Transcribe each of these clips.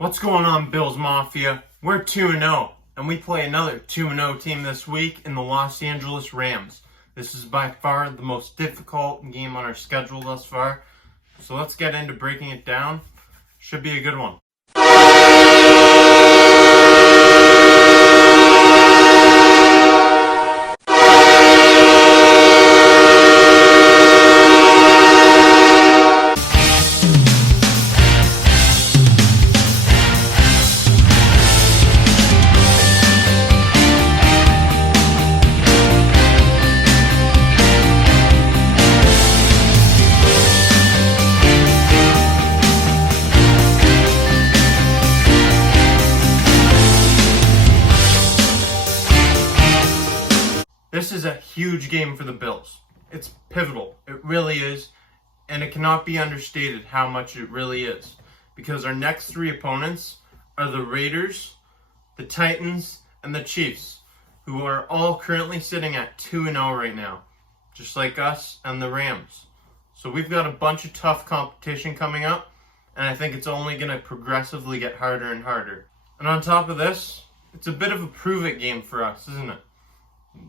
What's going on, Bills Mafia? We're 2-0, and we play another 2-0 team this week in the Los Angeles Rams. This is by far the most difficult game on our schedule thus far. So let's get into breaking it down. Should be a good one. This is a huge game for the Bills. It's pivotal. It really is. And it cannot be understated how much it really is. Because our next three opponents are the Raiders, the Titans, and the Chiefs, who are all currently sitting at 2-0 right now, just like us and the Rams. So we've got a bunch of tough competition coming up, and I think it's only going to progressively get harder and harder. And on top of this, it's a bit of a prove-it game for us, isn't it?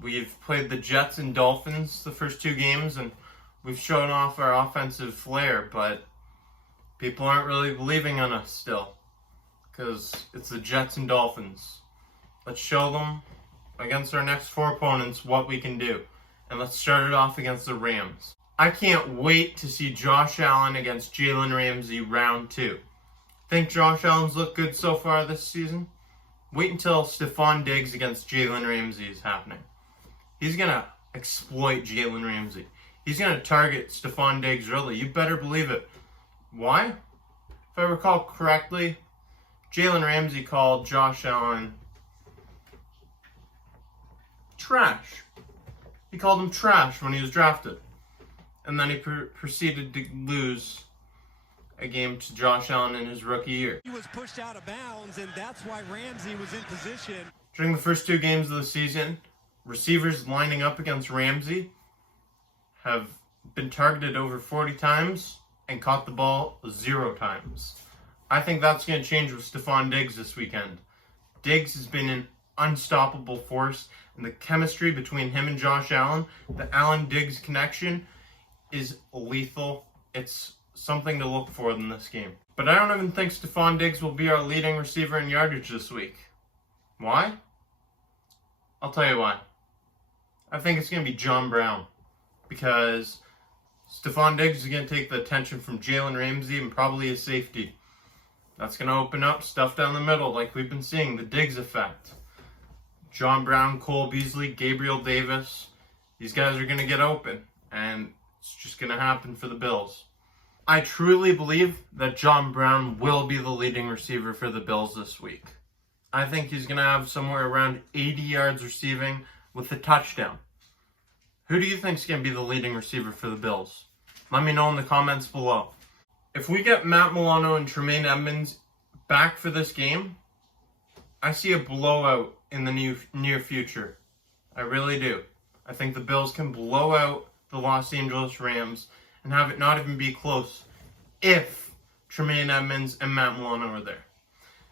We've played the Jets and Dolphins the first two games, and we've shown off our offensive flair, but people aren't really believing on us still, because it's the Jets and Dolphins. Let's show them against our next four opponents what we can do, and let's start it off against the Rams. I can't wait to see Josh Allen against Jalen Ramsey round 2. Think Josh Allen's looked good so far this season? Wait until Stephon Diggs against Jalen Ramsey is happening. He's going to exploit Jalen Ramsey. He's going to target Stephon Diggs early. You better believe it. Why? If I recall correctly, Jalen Ramsey called Josh Allen trash. He called him trash when he was drafted. And then he proceeded to lose a game to Josh Allen in his rookie year. He was pushed out of bounds, and that's why Ramsey was in position. During the first two games of the season, receivers lining up against Ramsey have been targeted over 40 times and caught the ball 0 times. I think that's going to change with Stephon Diggs this weekend. Diggs has been an unstoppable force, and the chemistry between him and Josh Allen, the Allen-Diggs connection, is lethal. It's something to look for in this game. But I don't even think Stephon Diggs will be our leading receiver in yardage this week. Why? I'll tell you why. I think it's going to be John Brown, because Stephon Diggs is going to take the attention from Jalen Ramsey and probably his safety. That's going to open up stuff down the middle like we've been seeing, the Diggs effect. John Brown, Cole Beasley, Gabriel Davis, these guys are going to get open, and it's just going to happen for the Bills. I truly believe that John Brown will be the leading receiver for the Bills this week. I think he's going to have somewhere around 80 yards receiving with a touchdown. Who do you think is going to be the leading receiver for the Bills? Let me know in the comments below. If we get Matt Milano and Tremaine Edmonds back for this game, I see a blowout in the near future. I really do. I think the Bills can blow out the Los Angeles Rams and have it not even be close if Tremaine Edmonds and Matt Milano are there.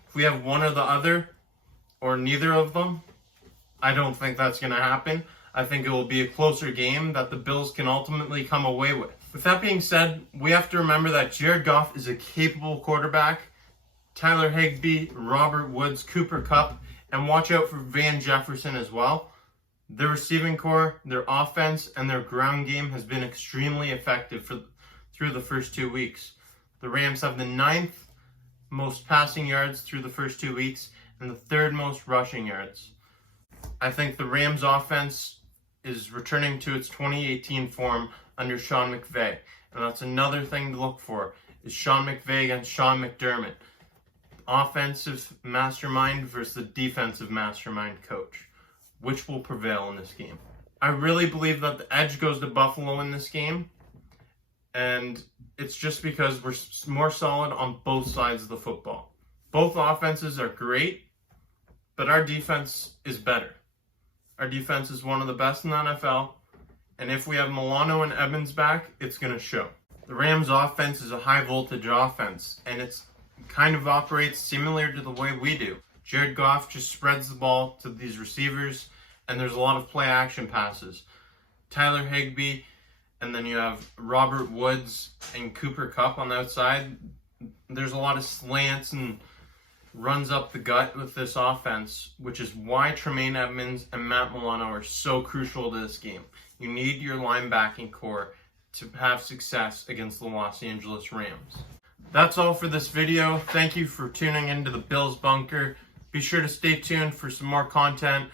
If we have one or the other, or neither of them, I don't think that's going to happen. I think it will be a closer game that the Bills can ultimately come away with. With that being said, we have to remember that Jared Goff is a capable quarterback. Tyler Higbee, Robert Woods, Cooper Kupp, and watch out for Van Jefferson as well. Their receiving core, their offense, and their ground game has been extremely effective through the first 2 weeks. The Rams have the 9th most passing yards through the first 2 weeks and the 3rd most rushing yards. I think the Rams offense is returning to its 2018 form under Sean McVay. And that's another thing to look for, is Sean McVay against Sean McDermott. Offensive mastermind versus the defensive mastermind coach. Which will prevail in this game? I really believe that the edge goes to Buffalo in this game. And it's just because we're more solid on both sides of the football. Both offenses are great, but our defense is better. Our defense is one of the best in the NFL, and if we have Milano and Evans back, it's going to show. The Rams' offense is a high-voltage offense, and it's kind of operates similar to the way we do. Jared Goff just spreads the ball to these receivers, and there's a lot of play action passes. Tyler Higbee, and then you have Robert Woods and Cooper Kupp on the outside. There's a lot of slants and runs up the gut with this offense, which is why Tremaine Edmonds and Matt Milano are so crucial to this game. You need your linebacking core to have success against the Los Angeles Rams. That's all for this video. Thank you for tuning into the Bills Bunker. Be sure to stay tuned for some more content